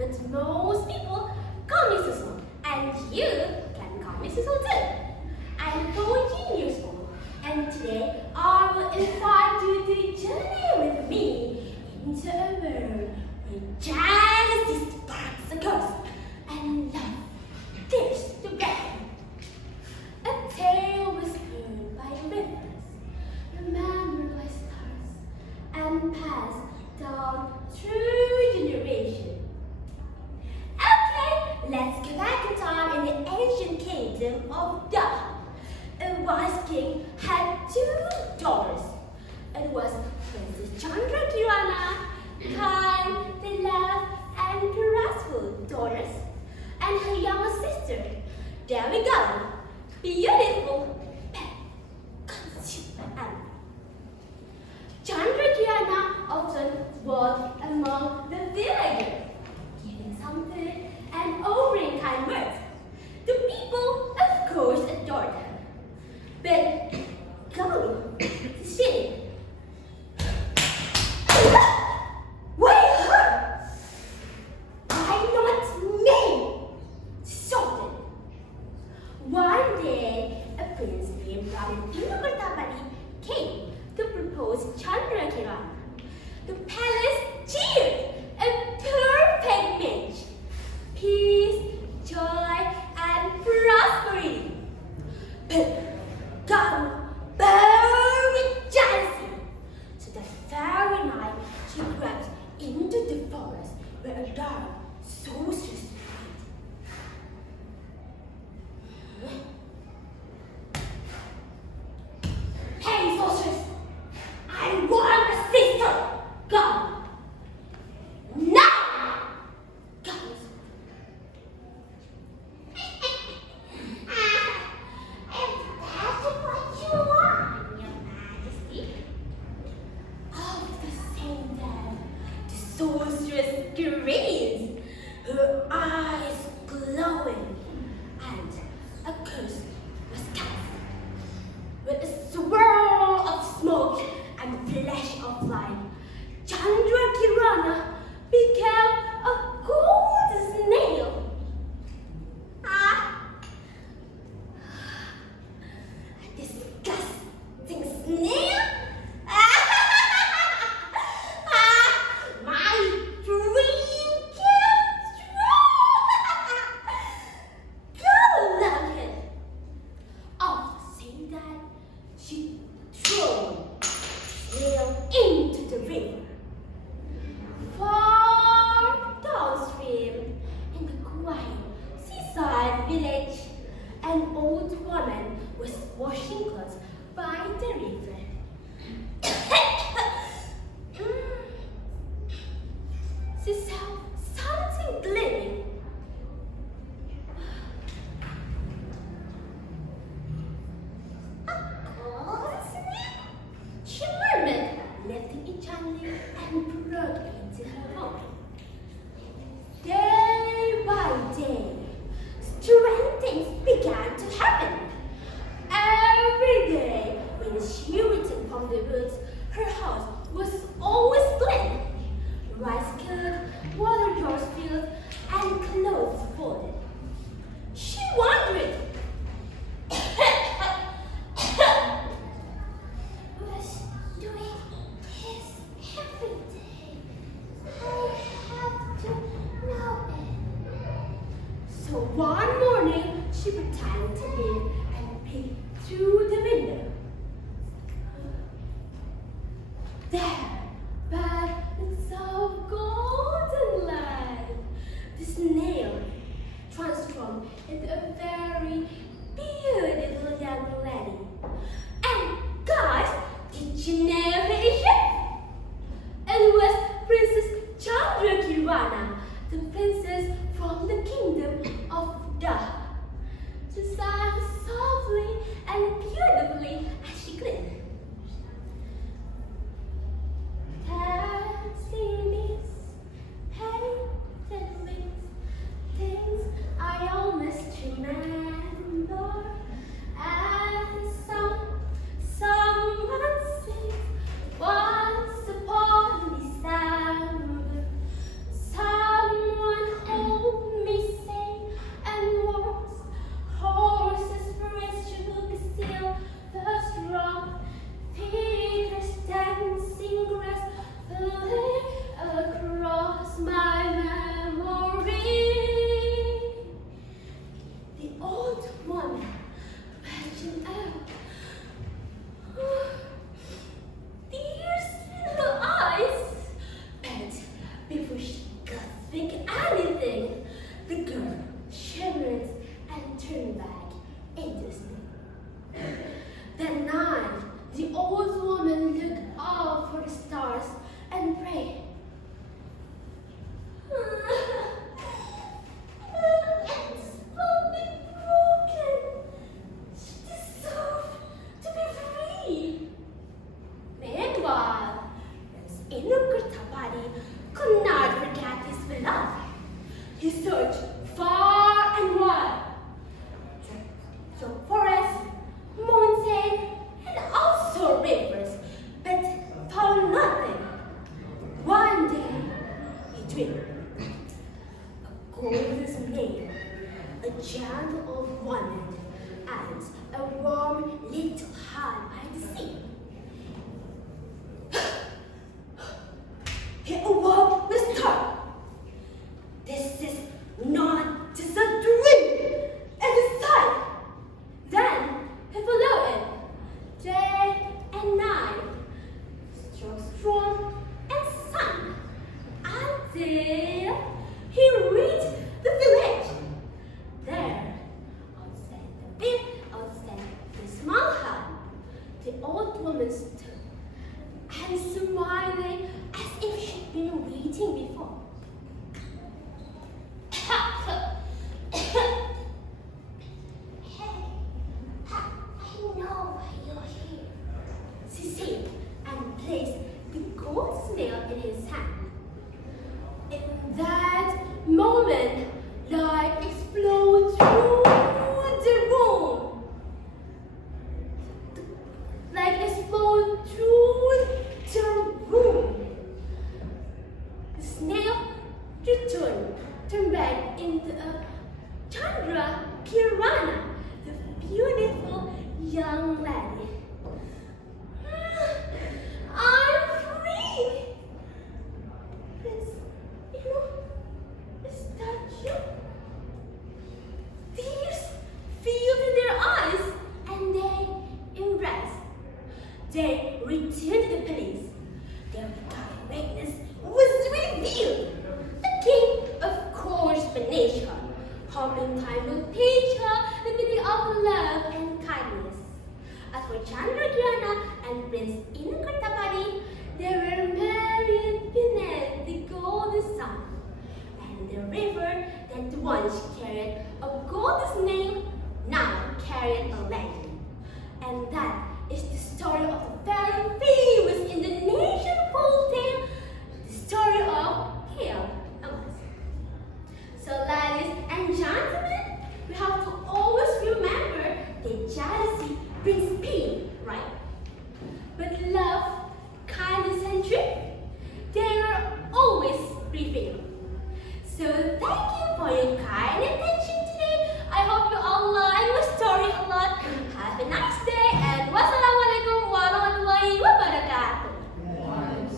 but most people call me Susu, and you can call me Susu too. I'm 14 years old, and today I will invite you to journey with me into a world where jealousy sparks a ghost and love dares to breath. A tale whispered by rivers, remembered by stars, and passed down through generations. Okay, let's go back in time in the ancient kingdom of Da. A wise king had two daughters. It was Princess Kirana, kind, beloved, and graceful daughters, and her younger sister, Devi Gala, beautiful, but consumed. Kirana often walked among the villagers, giving some food and offering kind words. The people, of course, adored her. But Galu, she wait her! Why not me? Shouted. One day, a prince named Tingkat came to propose Kirana. The palace cheered, a perfect match. Peace, joy, and prosperity. But Galu burned with jealousy. So that very night, she crept into the forest where a dark sorceress lived. Hey, sorceress! I want a sister! Go! Now! Go! Sorceress screams, her eyes glowing, and a curse was cast. With a swirl of smoke and flash of light, Kirana became a golden snail. A disgusting snail? Village, an old woman was washing clothes by the river. She saw something gleaming. A golden snail? She murmured, lifting it gently and brought it to her home. Day by day, strange things began to happen. Every day, when she returned from the woods, her house was always clean. Rice cooked, water jars filled, and clothes folded. She wondered, was doing this every day? I have to know it. So one morning, she pretended to live and peeked through the window. There, but it's so golden light. The snail transformed into a very beautiful young lady. And guys, did you know who is she? It was Princess Kirana, the princess from the kingdom of Da. She sang softly and beautifully film. A gorgeous maid, a gentle old woman, and a warm little heart by the sea. Here a war will start. This is not just a dream, it's a sight. Then he followed it, day and night, strong and sun, until he reached the village. There, outside the small hut, the old woman stood and smiling as if she'd been waiting before. Hey, I know why you're here, she said, and placed the gold snail in his hand. In that moment, light exploded through the room. Light exploded through the room. The snail turned back into a Chandra Kirana, the beautiful young lady. I'm free! Prince, is that you? Tears filled in their eyes and they embraced. They returned to the palace. Their dark weakness was revealed. The king, of course, punished her, hoping time will teach her the meaning of love and kindness. As for Chandragyana and Prince Inukartapati, they were married beneath the golden sun. And the river that once carried a golden snail now carried a legend. And that is the story of the very famous Indonesian folk tale, the story of Hill Emas. So, ladies and gentlemen, we have to always remember that jealousy brings pain, right? But love, kindness, and truth, they are always prevail. So, thank you for your kind attention today. I hope you all like my story a lot. Have a nice day and wassalam.